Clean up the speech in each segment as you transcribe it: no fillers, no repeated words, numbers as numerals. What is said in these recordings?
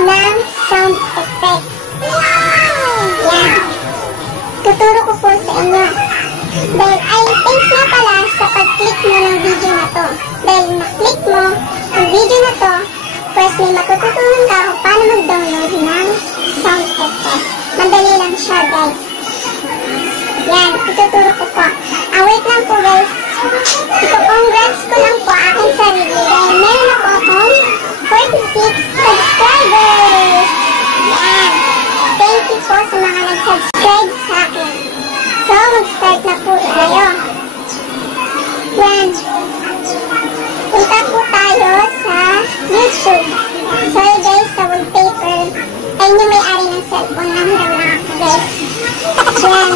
ng sound effect. Yan. Tuturo ko po sa inyo. Dahil ay thanks nga pala sa pag-click mo ng video na to. Dahil na-click mo ang video na to, first may matututunan ka kung paano mag-download ng sound effect. Madali lang siya, guys. Yan, ituturo ko po. Wait lang po, guys. Ito-congrats ko lang po aking sarili dahil meron ako akong 46 subscribers. Yan. Thank you po sa mga nag-subscribe sa akin. So, mag-start na po tayo. Yan. Punta po tayo sa YouTube. Sorry guys, sa wallpaper. Ayun yung may-ari ng cellphone na hanggang na ako, guys. Yan.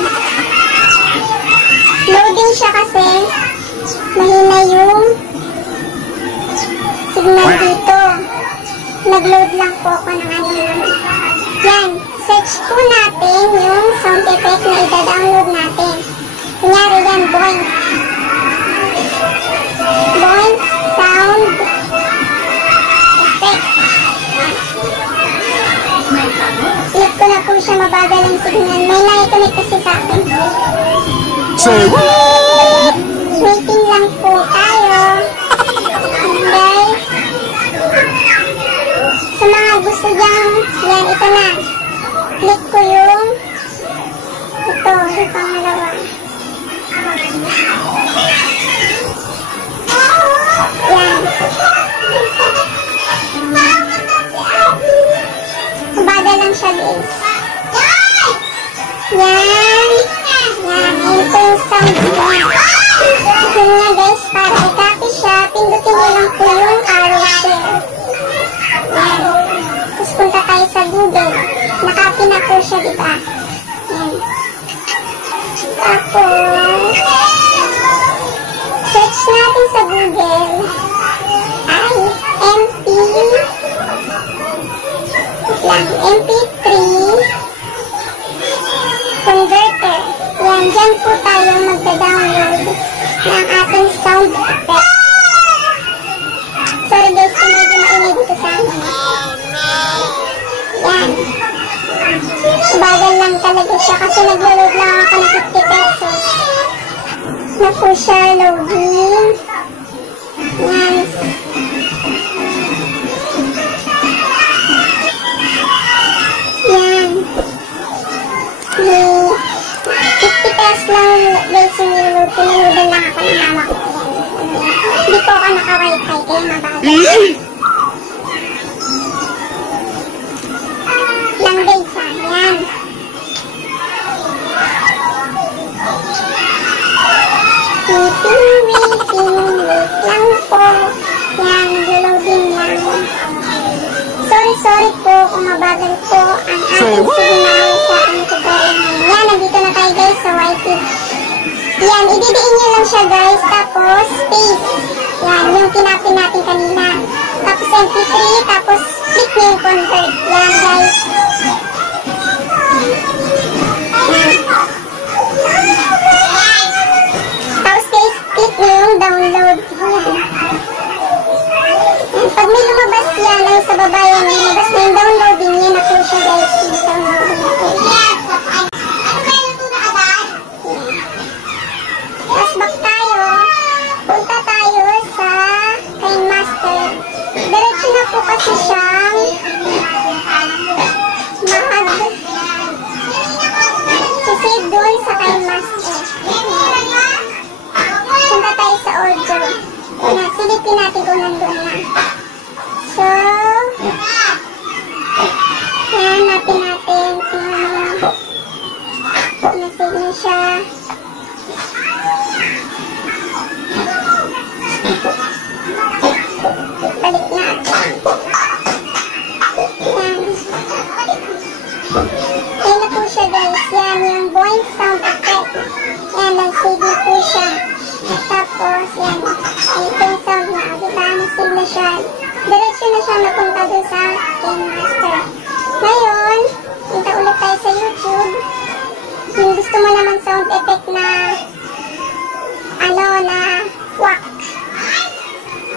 Loading siya kasi mahina yung signal dito. Nag-load lang po ako ng ano yun. Yan. Search po natin yung sound effect na ida-download natin. Kunyari yan, Boing. Boing sound effect. Click ko na po siya, mabagal ang signal. May na-connect kasi sa akin. Say what? Waiting lang po tayo. Guys. Sa mga gusto dyan, yan, ito na. Click ko yung yung pangalawa. Yan. Bagal lang siya, guys. Yan. Yan. Yun po yung sound niya. Yun nga, guys, para i-copy siya, pindutin nyo lang po yung arrow share. Yan. Tapos punta tayo sa Google. Nakapin na po siya, diba? Yan. Tapos, search natin sa Google ay MP3 converter. Yan, dyan po tayo magda-download ng ating sound effect. Sorry guys, kung medyo maingay dito sa amin. Yan. Bagal lang talaga siya kasi nag-load lang ako ng 50 pesos. Na po siya loading. Yan. Yan. 50 pesos lang guys yung niload. Pinaloadan lang ako ng mama ko. Hindi po ako naka-wifi kaya mabagal. Lang guys ha. Yan. Waiting lang po. Yan, loading lang. Sorry po kung mabagal po ang ating signal sa computer. Yan, nandito na tayo guys sa YT. Yan, ididiin nyo lang siya guys. Tapos, space. Yan, yung kinapin natin kanina. Tapos MP3, tapos click nyo yung convert. Yan guys. Yan. Tapos guys, click nyo yung download. Pag may lumabas yan, ay sa baba yan, lumabas na yung downloading, yan na po siya guys. Yung downloading na po. Tapos back tayo, punta tayo sa KineMaster. Diretso na po kasi siyang sisave doon sa KineMaster. Punta tayo sa audio. Silipin natin kung nandun na. So, hanapin natin kung nasave na siya. Balik natin. Yan. Yan na po siya guys. Yan yung Boing sound effect. Yan, nasave na po siya. Tapos, yan. Ito yung sound na. Diba? Nasave na siya. Diretso na siya napunta doon sa KineMaster. Ngayon, punta ulit tayo sa YouTube. Kung gusto mo naman sound effect na na wak.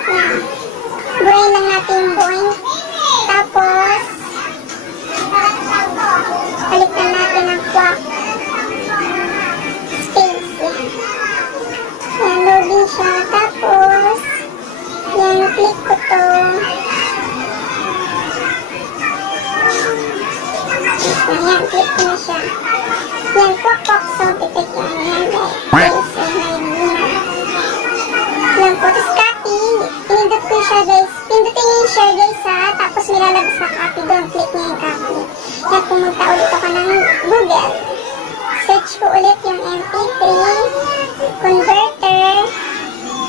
Yan. Burayin lang natin yung Boing. Tapos, Ayan, click ko na siya. Yan, kwak-kwak sound effect yan. Ayan, guys. Yes, may winner. Yan po, tapos copy. Pinindot ko siya, guys. Pindutin niyo yung share, guys, ha. Tapos may lalabas na copy doon. Click niyo yung copy. Yan, pumunta ulit ako ng Google. Search ko ulit yung MP3 converter.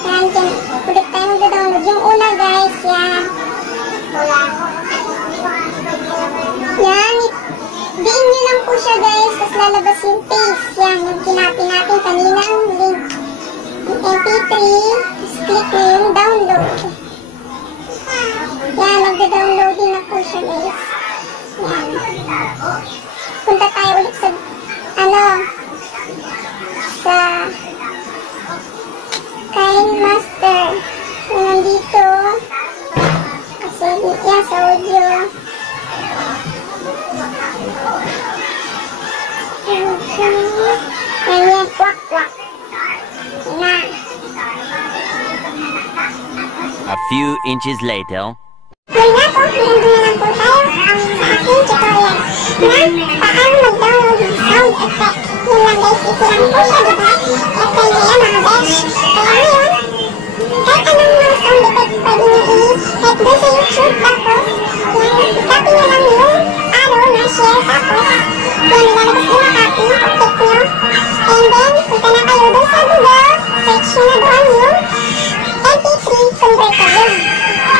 Yan, dyan. Ulit tayo mag-download. Yung una, guys, yan. Yan, diin nyo lang po siya, guys. Tapos lalabas yung paste. Yan, yung kinapin natin kaninang link. Yung MP3, tapos click nyo yung download. Yan, magda-downloading na po siya, guys. Yan. Punta tayo ulit sa, sa KineMaster. Yan, nandito. Kasi, yan, sa audio. Ayan, kwak-kwak. Na. A few inches later. Wala po, nandun na lang po tayo sa aking tutorial na paano mag-download ng sound effect. Yun lang guys, ito lang po siya, diba? Ito nila mga besh. Kaya ngayon, kahit anong mga sound effect pwede nyo i-type doon sa YouTube. Tapos, yan, i-copy nyo lang yung arrow na share. Tapos, yan, nilalabas nyo na copy. Click nyo. And then, punta na kayo doon sa Google. Search nyo na doon yung MP3 converter doon.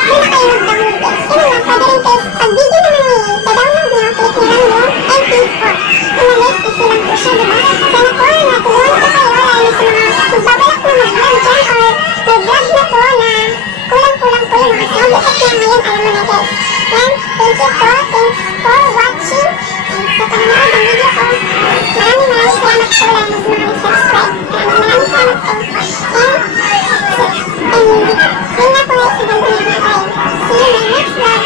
Doon na kayo mag-download guys. Yun lang, pwede rin guys. Pag video naman yun, sa-download nyo, click nyo lang yung MP4. Yun lang guys, easy lang po siya, diba? Sana po, natulungan ko kayo lalo sa mga magbabalak na mag-vlog dyan or mag-vlog na po na kulang-kulang po yung mga sound effect na ngayon, alam mo na guys. Yan, thank you po. Thanks for watching. And sa panonood ng video ko, maraming salamat po lang sa mga nag-subscribe. Maraming salamat po. And yun nga po guys, sa ganda na tayo. See you in my next vlog.